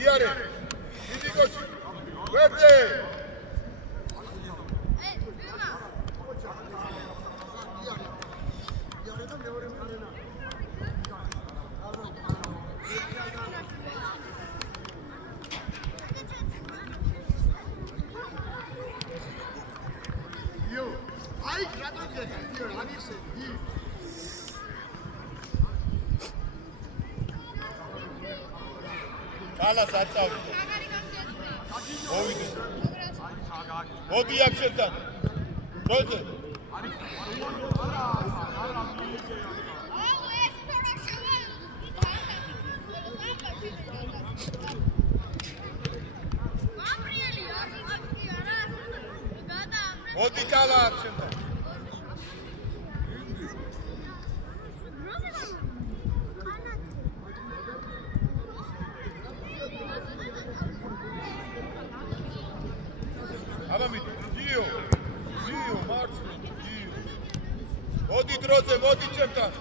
იარე დიდი კოჩი ვერდე ალას აწავ მოვიდე მოდი აქ შეთან როზე მოდი კალა აქ შეთან მოდი დროზე მოდი ჩემთან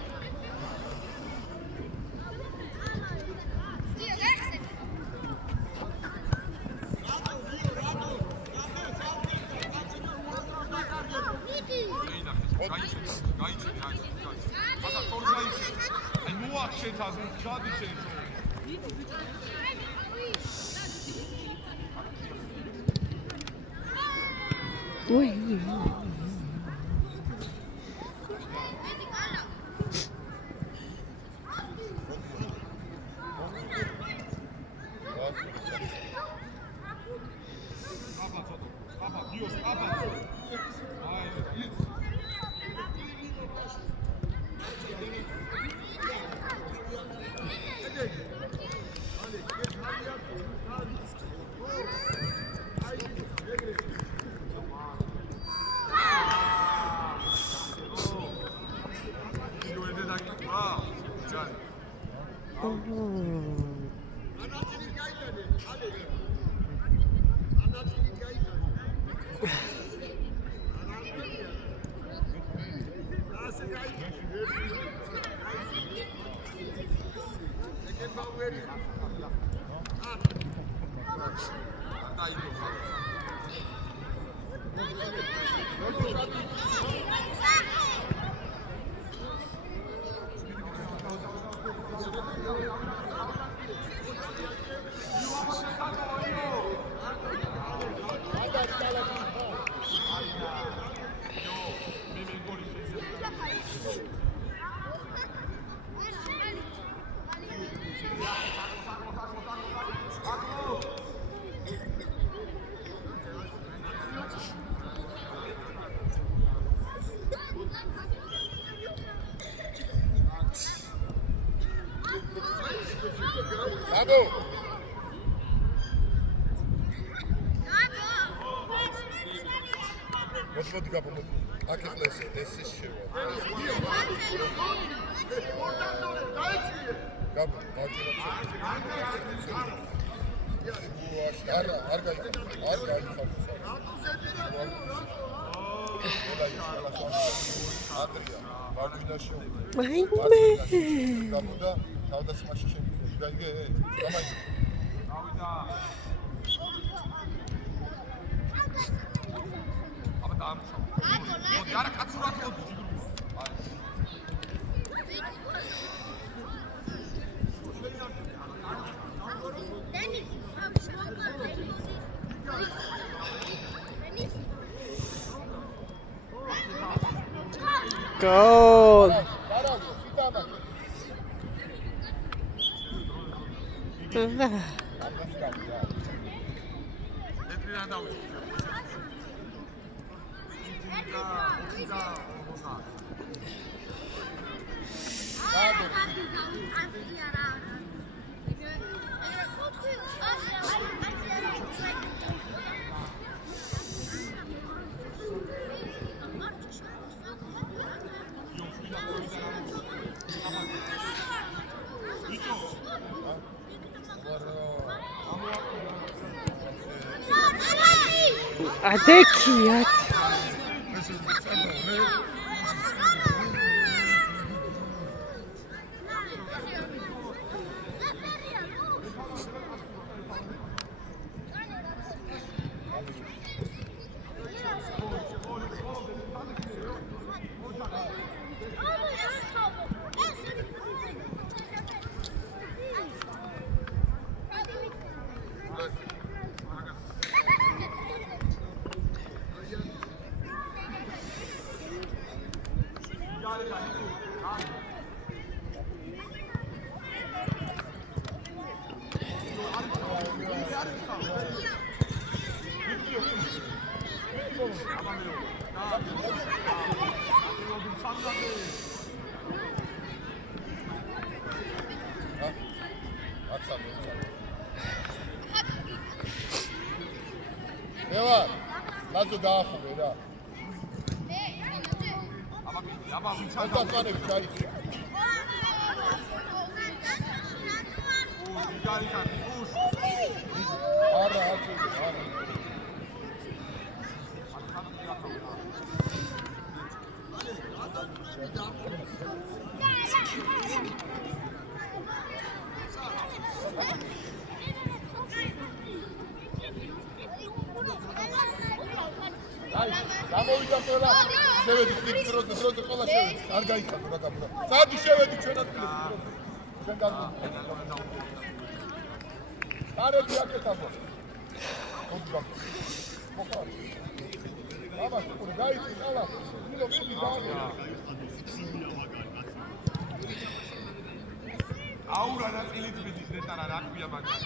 Gabo! მოდი გაბო მოდი აქ ახლა ეს შევა გაბო არ Yara kaçurat oldu. Goal. Adekiyat. ევა, ლაზო დაახურე რა. აბა ვიცანდა პანები დაიწე. არა, არა. აი, გამოვიდა ყველა. შევედი პირდროზე, დროზე ყველა შევედი. არ გაიხატო რა გამოდა. საათი შევედი ჩვენ ადგილზე. ჩვენ გამოვიდა. არები აკეთებდა. მოდი. მოხარ. აბა, თუ გაიწი ყველა. მილო მიდი დააღე. აურა და წილით მიდის ნეტარა რა ქვია მაგას.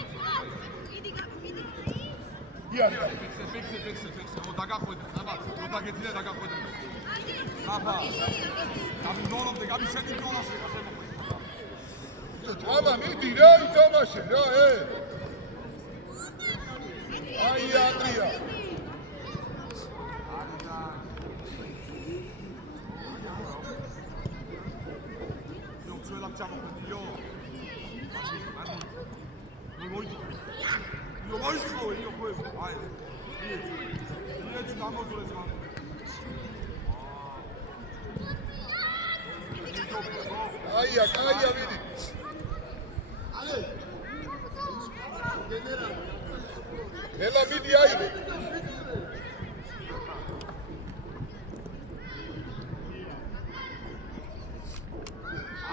იარი. ფიქსე. ო დაგახვედე. აბა, ო დაგეცინე დაგახვედე. აბა. გამი ნორობდე, გამი შედი ნორობდე. აბა, მიდი რა ითამაშე რა, აი ანდრია. იო, ძველად ჩამოხვედიო. Aia, vedi. Nella vidi aire.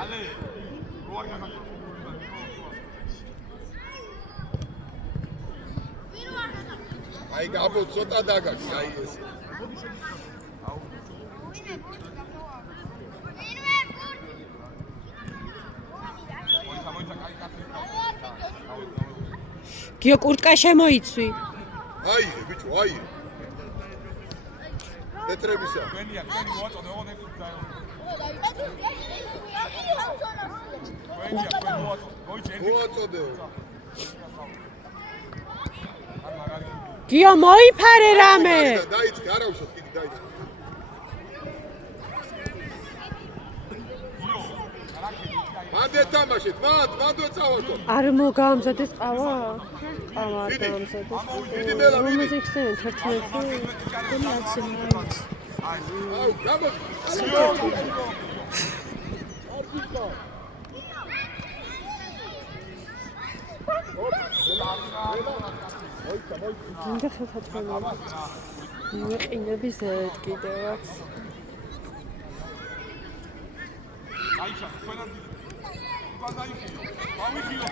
Ale, guarda. აი გაბო ცოტა დაგაკი აი ეს გიო კურტკა შემოიცვი აი ბიჭო აი ეტრებისა ვენია მოაწოდე ოღონდ ეს დაიო ვენია მოაწოდე გიო მოიფარე რამე დაიწყე არავისოთ კიდე დაიწყე მანდ თამაშეთ მანდ წავართო არ მოგამზადეს ყავა ყავა დამზადეს დიდი მელა მიდი მუსიკსენ 11-ზე აუ გამო გინდა ხეთაჭმელი მიყინების კიდევაც აიშა ფენანდი ბაზაიქიო მამიქიო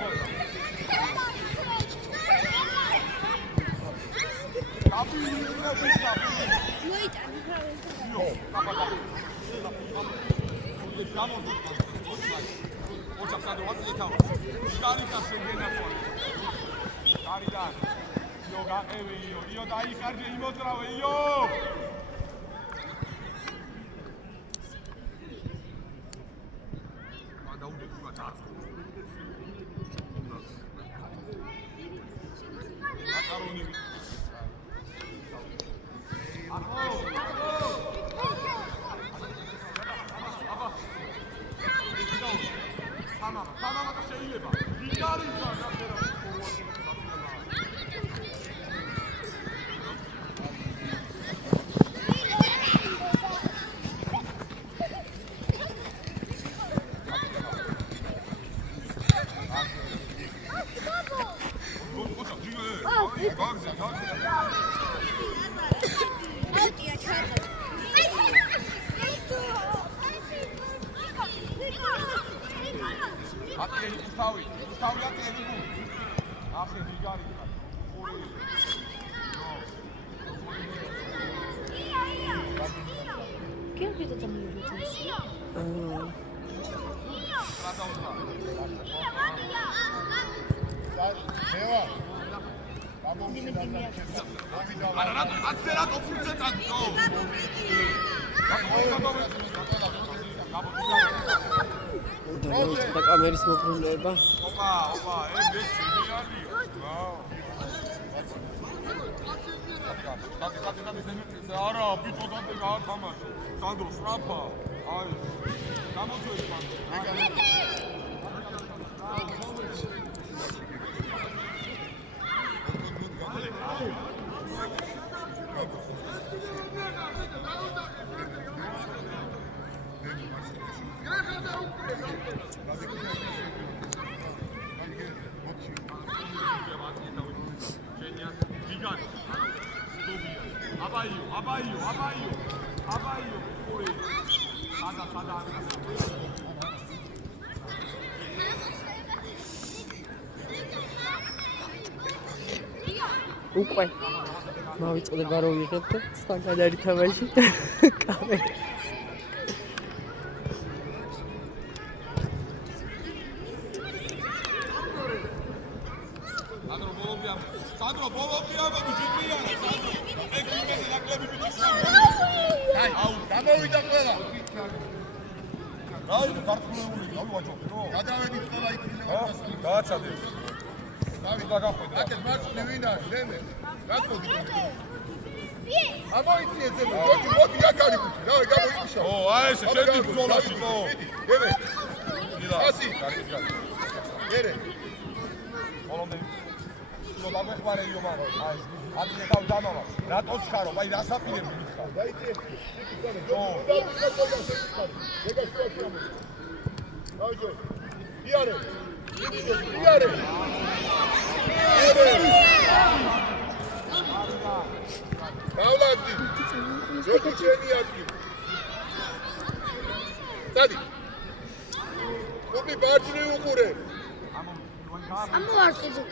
io dai cardi imodrave io guarda un po' qua da macaroni Tamam da შეიძლება. ვიგარი და კამერის მოგროვება ოპა, ეს შემიანია. არა, პიტოდანტე გაათამაშე. სანდრო, სწრაფა. აი. გამოწვევი სანდრო. აბაიო. ორი. სადა. უკვე მოვიწყდება რომ ვიღებ და სხვაგან არის თამაში კამერა. სანდრო ბოლობია ბიჭია. ეგ ნაკლები ბიჭია. აუ, გამოვიდა ყველა. აი, გართულებული გავივაჭო. გადავედით ყველა იქნება. გააცადე. დავით გაგახვედა. აკეთ მარცხნივ ვინ არის? ნენე. გაწოდი. ამოიწიე ძემო. მოდი აქ არის ხუთი. რავი, გამოიწიშა. ო, აი ესე შედი ბრძოლაში ხო? გევე. დილა. ასი. ერე. ბოლომდე. ნუ დამეხმარეიო მაგრამ. აი, ადი თავ დამამა. რატო ჩქარო? აი, რასაპირები მითხარ? დაიწიე. ო. იარე. იარე. Pavladi. Jogi cheni ati. Sadi. Komi baatne ukure. Amma arkadaşı.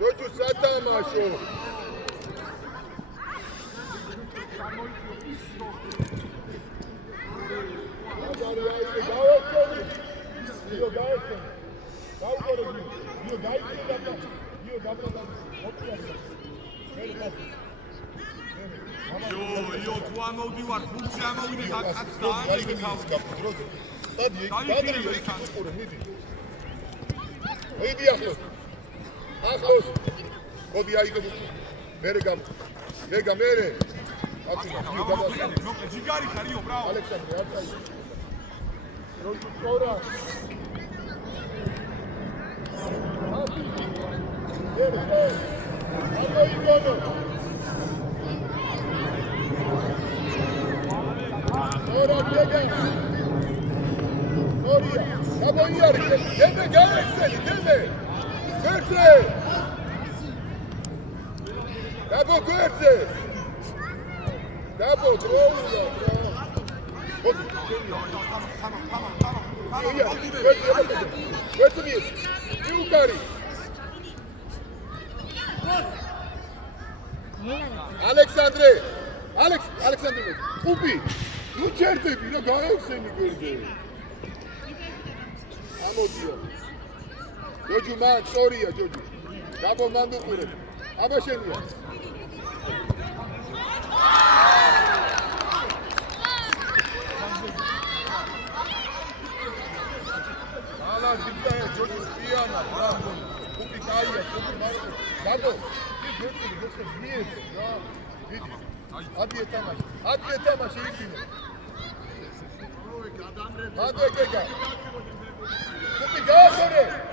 Jogi sata masho. იო, თუ ამოვდივარ, ფუნქცი ამოვიდე გაკაცდა, ამიგე თავი. მიდი ახლოს. ახლოს. მოდი აიგო. მერე გამ. რეგა მერე. ნოკლე ჯიგარი ხარიო, ბრავო. ალექსანდრე, არ წაი. როჯუ სწორა. მერე. აიგო. Ora gega. Oria. Gaboyar. Deme gelsene, deme. Görse. Gabo görse. Gabo droğuya. Hadi. Tamam. Görse mi? Yukarı. Alexandre. Alexandre. Ubi. Nu certebi, nu gaioxeni gârde. Amodía. Joju man, sorry ya Joju. Gabo mandu kure. Abaşenia. Hala dikkat et Joju piyana. Bravo. Ubi kaya, ubi marco. Gabo. Bir götür. Niye? Ya. Vidi. Hadi yetamaş iyi günü. Hadi gega. Kupi gaz oraya.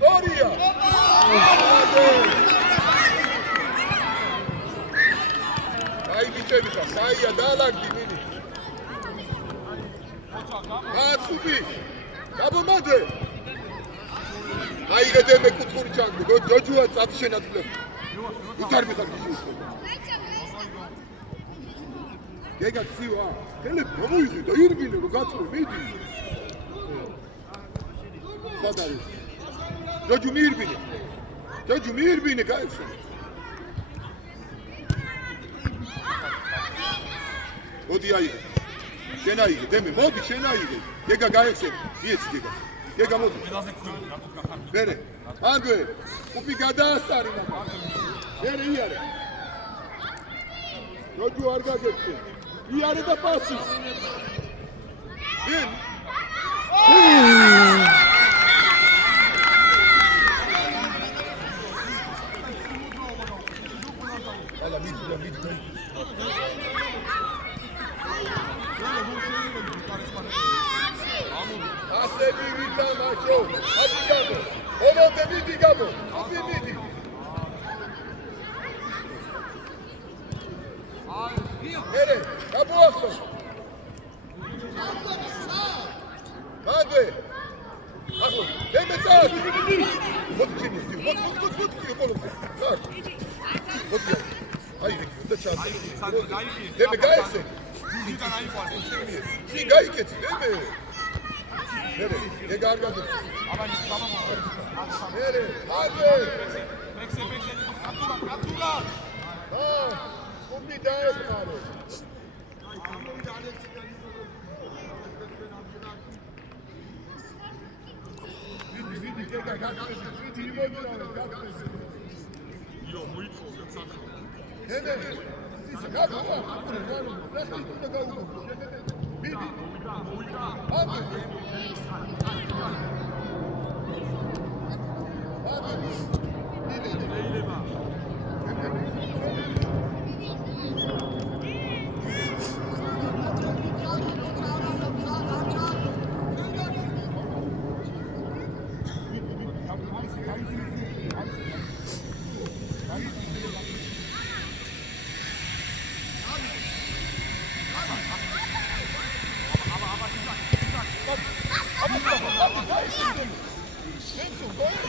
Soria. Ay bitebi ka. Sayya dalak dimini. Ha Kupi. Yapamadı. Ay gedeme kutkuri çandı. Joju'a atışen atılır. Utar bir tane şey. Gega tsiwa. Hele promuyu da yürübini bu katru miydi? Sadari. Joju mirbini kalsın. Odi ayı. Şenayı demi. Modi şenayı. Gega gayeksen. Niyeti gega. Gega modi. Bere. Andue. Kupi gadasari nama. Bere iyare. Joju arga geçti. İyare da pasi. Din. ასები ვითამაშო. აბი გამო. ოლოდე მიდი გამო. აბი მიდი. ერე, გაბოახო. მანდე. ახო, დემეცად. მოდი ჩინი, მოდი პოლო. მოდი. აი, და ჩანს. დემე გაიხსენ. ში გაიქეცი, დემე. ერე, ეგ არ გაგო. აბანი, გამომო. ერე, მანდე. ფექსე, კატურა. კუბი დაეხმარო. ვიდი, გეგა გაგწევს, ვიდი იმოძრავე, გაგწევს. იო, მოიწოვე სახე. დემე, ისა გაგოვა, რა ხდება გაუგო. ვიდი. აბა.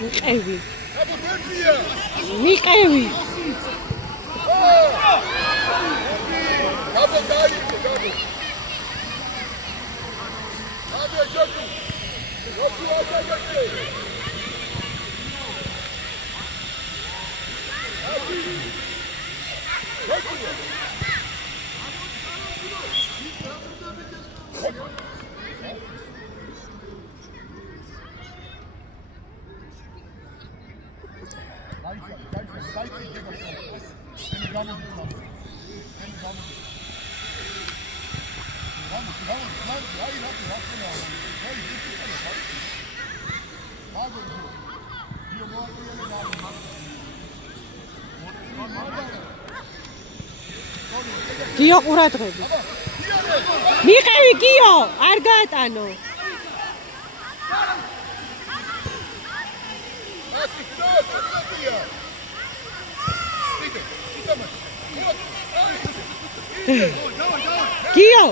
მიყევი. აბა ბერტია. მიყევი. აბა დაიწყო, აბა. აბა ჯოკი. ჯოკი აბა. გიო ყურადღები. მიყევი გიო, არ გაატანო. ასი კროტია. გიო.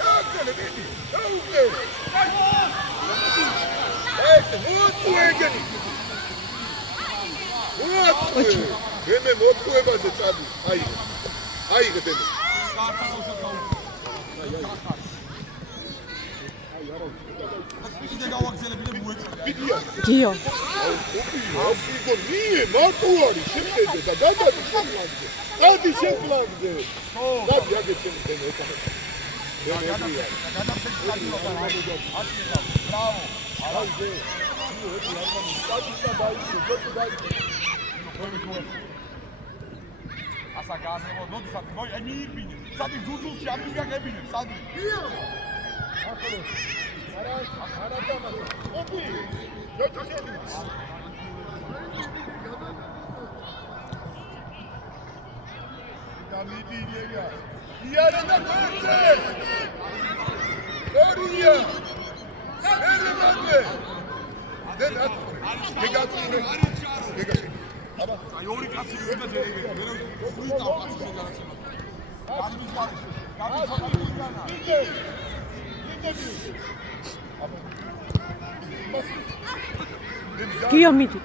გაგზელე, მიდი. დაუგე. ეს მოწუეგენი. ოჩი. დემე მოწუებაზე წადი. აი დემე. გიო. ოფიგო ნიე მარტო არის შემდეგე და გადადი შემლაგზე. წადი შემლაგზე. წადი აგეცემ დემე ეკახე. ასა გაზებო, ნოდი სადი, მოი, აი მიიბინე. სადი ჯუჯულში ამიგაგებინე, სადი. არა დამატე. ოპი. ჯოჯოშები. დამიდიეა. იარა და კორცე. ორია. ერემადე. დედათ. გეგაწურე. გეგაში. აბა, აი ორი კაცი ვიდა ჯერიგე, მე ვიტავ კაცი შეგარაცება. გამის გარეშე, გამის ხალხიანა. გიო მიდი.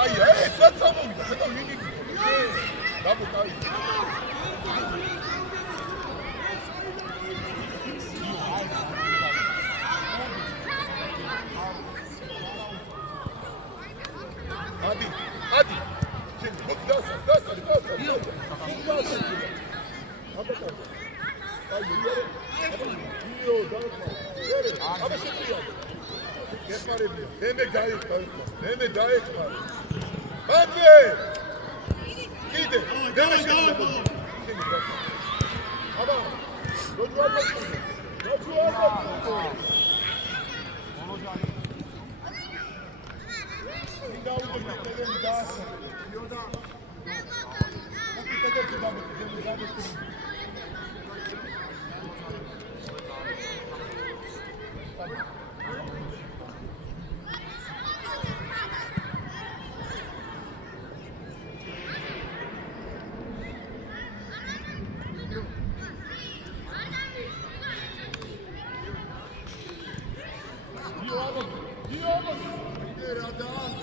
აი, ეს საწამოვიდა, ხეთა მიდი. დაბო, აი. ადი. შენ მოძასა. აი, იო, აბა შეჭია. გესმარებია. მე დაიხმარ. მანდე! კიდე, მე შეიძლება. აბა, როჯუადა. Radam.